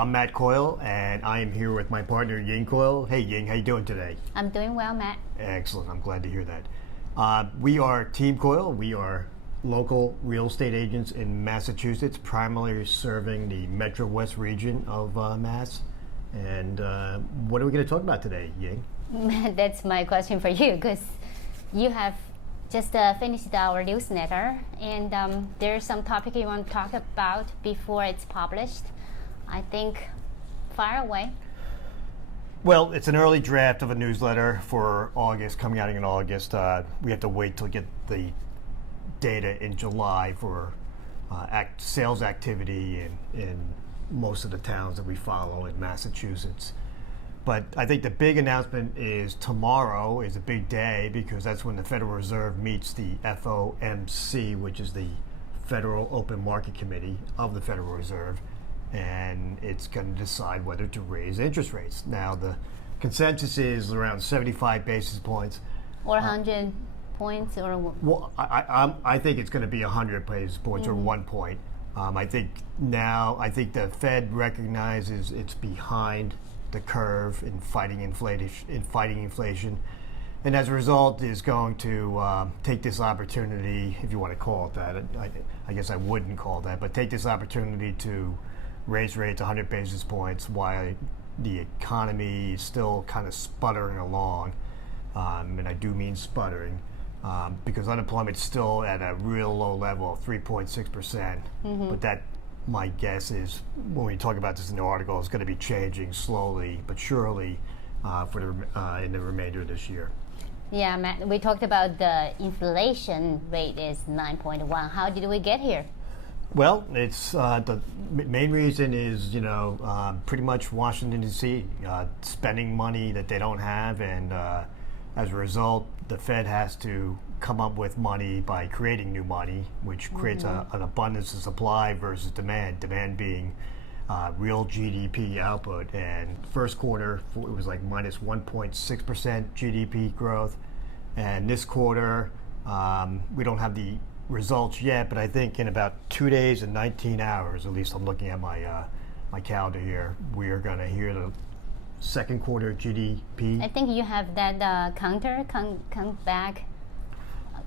I'm Matt Coyle, and I am here with my partner Ying Coyle. Hey Ying, how you doing today? I'm doing well, Matt. Excellent. I'm glad to hear that. We are Team Coyle. We are local real estate agents in Massachusetts, primarily serving the Metro West region of Mass. And what are we going to talk about today, Ying? That's my question for you, because you have just finished our newsletter, and there's some topic you want to talk about before it's published. I think fire away. Well, it's an early draft of a newsletter for August, coming out in August. We have to wait till get the data in July for sales activity in most of the towns that we follow in Massachusetts. But I think the big announcement is tomorrow is a big day because that's when the Federal Reserve meets the FOMC, which is the Federal Open Market Committee of the Federal Reserve, and it's going to decide whether to raise interest rates. Now, the consensus is around 75 basis points. Or 100 points, or... Well, I think it's going to be 100 basis points or 1 point. I think the Fed recognizes it's behind the curve in fighting inflation, and as a result is going to take this opportunity, if you want to call it that. I guess I wouldn't call it that, but take this opportunity to raise rates 100 basis points while the economy is still kind of sputtering along, and I do mean sputtering, because unemployment's still at a real low level of 3.6%, but that, my guess is, when we talk about this in the article, is going to be changing slowly but surely in the remainder of this year. Yeah, Matt, we talked about the inflation rate is 9.1. How did we get here? Well, it's the main reason is, pretty much Washington, D.C. Spending money that they don't have, and as a result, the Fed has to come up with money by creating new money, which creates an abundance of supply versus demand. Demand being real GDP output. And first quarter, it was like minus 1.6% GDP growth. And this quarter, we don't have the results yet, but I think in about 2 days and 19 hours, at least I'm looking at my calendar here, we are going to hear the second quarter GDP. I think you have that counter, count back,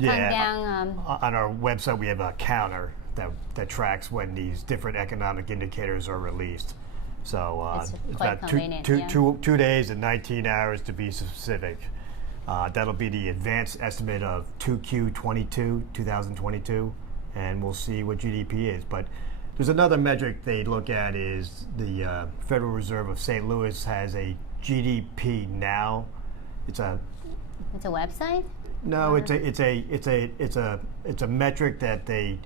count down. On our website, we have a counter that tracks when these different economic indicators are released. So it's about convenient, 2 days and 19 hours to be specific. That'll be the advanced estimate of 2022, and we'll see what GDP is. But there's another metric they look at is the Federal Reserve of St. Louis has a GDP now. It's a website? No, or? it's a metric that they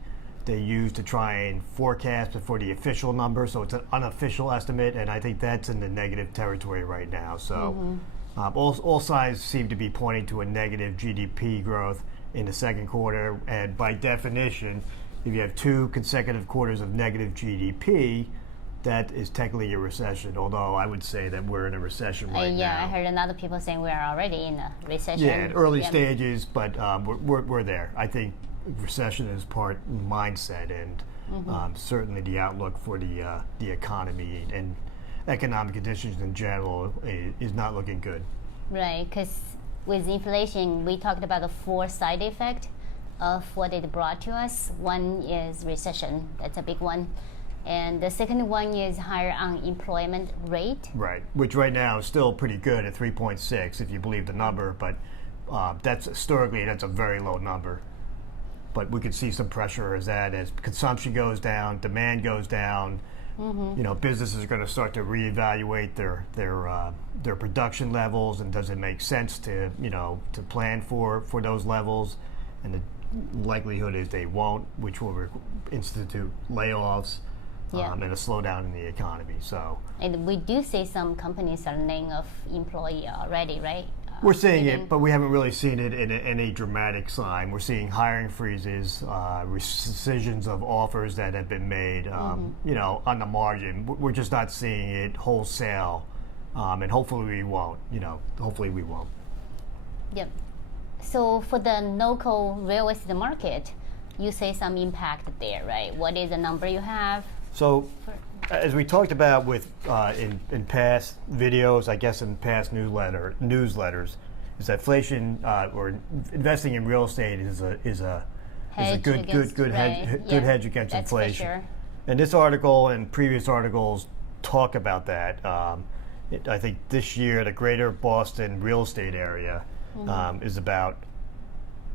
use to try and forecast before the official number. So it's an unofficial estimate, and I think that's in the negative territory right now. So all signs seem to be pointing to a negative GDP growth in the second quarter, and by definition, if you have 2 consecutive quarters of negative GDP, that is technically a recession, although I would say that we're in a recession right now. Yeah, I heard another people saying we're already in a recession. Yeah, at early stages, but we're there. I think recession is part mindset, and certainly the outlook for the economy and economic conditions in general is not looking good. Right, because with inflation, we talked about the 4 side effects of what it brought to us. One is recession, that's a big one. And the second one is higher unemployment rate. Right, which right now is still pretty good at 3.6 if you believe the number, but that's historically that's a very low number. But we could see some pressure as consumption goes down, demand goes down. Businesses are going to start to reevaluate their production levels, and does it make sense to plan for those levels? And the likelihood is they won't, which will institute layoffs. And a slowdown in the economy. So, and we do see some companies are laying off employee already, right? We're seeing it, but we haven't really seen it in any dramatic sign. We're seeing hiring freezes, rescissions of offers that have been made, on the margin. We're just not seeing it wholesale, and hopefully we won't. Yep. So for the local real estate market, you say some impact there, right? What is the number you have? So as we talked about with in past videos, I guess in past newsletters, is that inflation or investing in real estate is a good hedge against That's inflation. For sure. And this article and previous articles talk about that. I think this year the greater Boston real estate area is about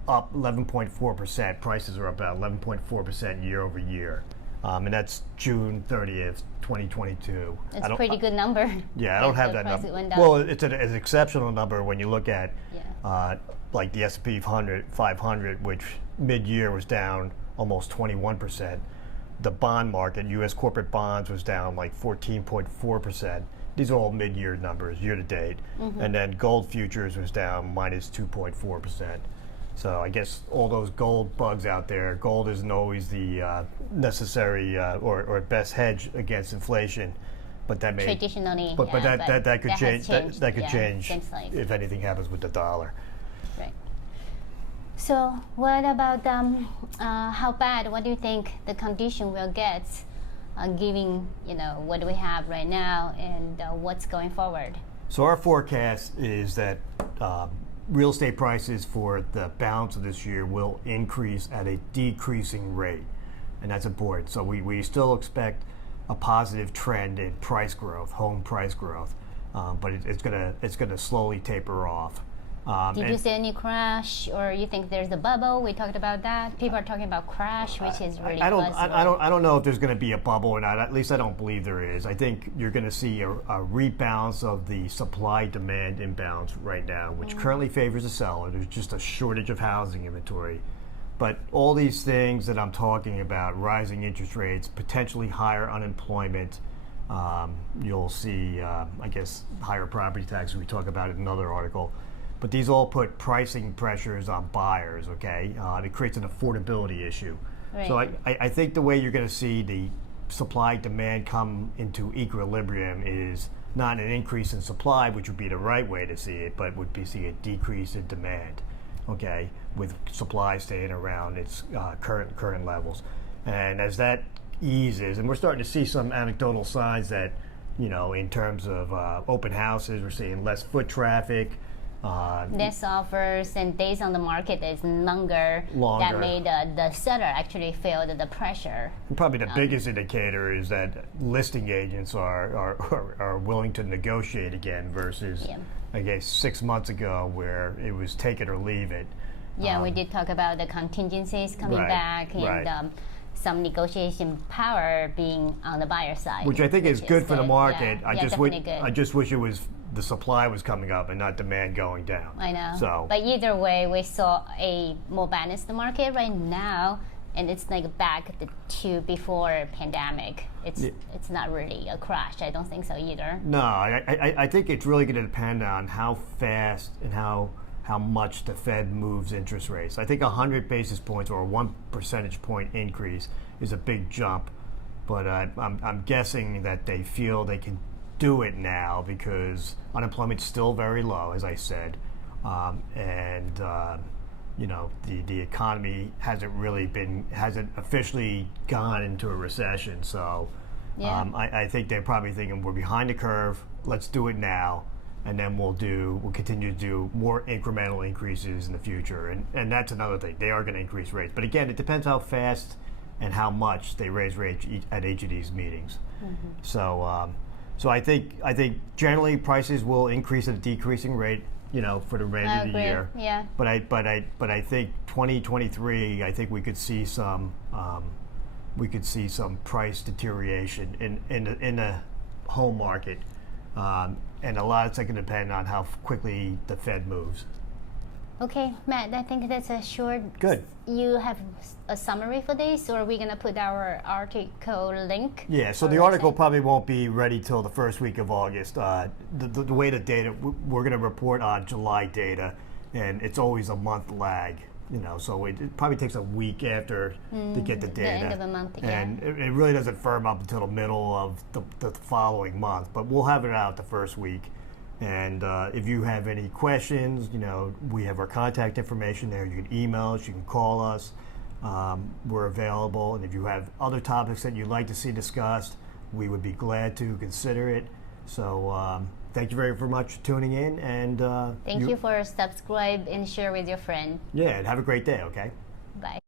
up 11.4%. Prices are up about 11.4% year over year. And that's June 30th, 2022. It's a pretty good number. Yeah, I don't have that number. Well, it's an exceptional number when you look at like the S&P 500, which mid-year was down almost 21%. The bond market, U.S. corporate bonds, was down like 14.4%. These are all mid-year numbers, year to date. And then gold futures was down minus 2.4%. So I guess all those gold bugs out there, gold isn't always the necessary or best hedge against inflation, but that may traditionally. But that could change. That could change like, if anything happens with the dollar. Right. So what about how bad? What do you think the condition will get, given what we have right now and what's going forward? So our forecast is that real estate prices for the balance of this year will increase at a decreasing rate, and that's important. So we still expect a positive trend in price growth, home price growth, but it's gonna slowly taper off. Did you see any crash, or you think there's a bubble? We talked about that. People are talking about crash, which is really I don't know if there's going to be a bubble or not. At least I don't believe there is. I think you're going to see a rebalance of the supply-demand imbalance right now, which currently favors the seller. There's just a shortage of housing inventory. But all these things that I'm talking about, rising interest rates, potentially higher unemployment, you'll see, I guess, higher property taxes. We talk about it in another article. But these all put pricing pressures on buyers, okay? It creates an affordability issue. Right. So I think the way you're going to see the supply-demand come into equilibrium is not an increase in supply, which would be the right way to see it, but would be see a decrease in demand, okay, with supply staying around its current levels. And as that eases, and we're starting to see some anecdotal signs that, in terms of open houses, we're seeing less foot traffic, less offers, and days on the market is longer. That made the seller actually feel the pressure. And probably the biggest indicator is that listing agents are willing to negotiate again versus, I guess, 6 months ago where it was take it or leave it. Yeah, we did talk about the contingencies coming back and some negotiation power being on the buyer side, which I think is good for the market. Yeah, I just wish it was the supply was coming up and not demand going down. I know. So, but either way, we saw a more balanced market right now, and it's like back to before pandemic. It's not really a crash. I don't think so either. No, I think it's really going to depend on how fast and how much the Fed moves interest rates. I think 100 basis points or a 1 percentage point increase is a big jump, but I'm guessing that they feel they can do it now because unemployment's still very low, as I said, and the economy hasn't officially gone into a recession. So I think they're probably thinking we're behind the curve. Let's do it now, and then we'll continue to do more incremental increases in the future. And that's another thing. They are going to increase rates, but again, it depends how fast and how much they raise rates at each of these meetings. So I think generally prices will increase at a decreasing rate, for the remainder of the year. Yeah. But I think 2023, I think we could see some price deterioration in the home market, and a lot of it's going to depend on how quickly the Fed moves. Okay, Matt, I think that's a short. Good. You have a summary for this, or are we going to put our article link? Yeah, so the article probably won't be ready till the first week of August. The way the data, we're going to report on July data, and it's always a month lag, so it probably takes a week after to get the data. The end of the month, yeah. And it really doesn't firm up until the middle of the following month, but we'll have it out the first week. And if you have any questions, we have our contact information there. You can email us, you can call us. We're available. And if you have other topics that you'd like to see discussed, we would be glad to consider it. So thank you very much for tuning in, and Thank you for subscribe and share with your friend. yeah, and have a great day. Okay. Bye.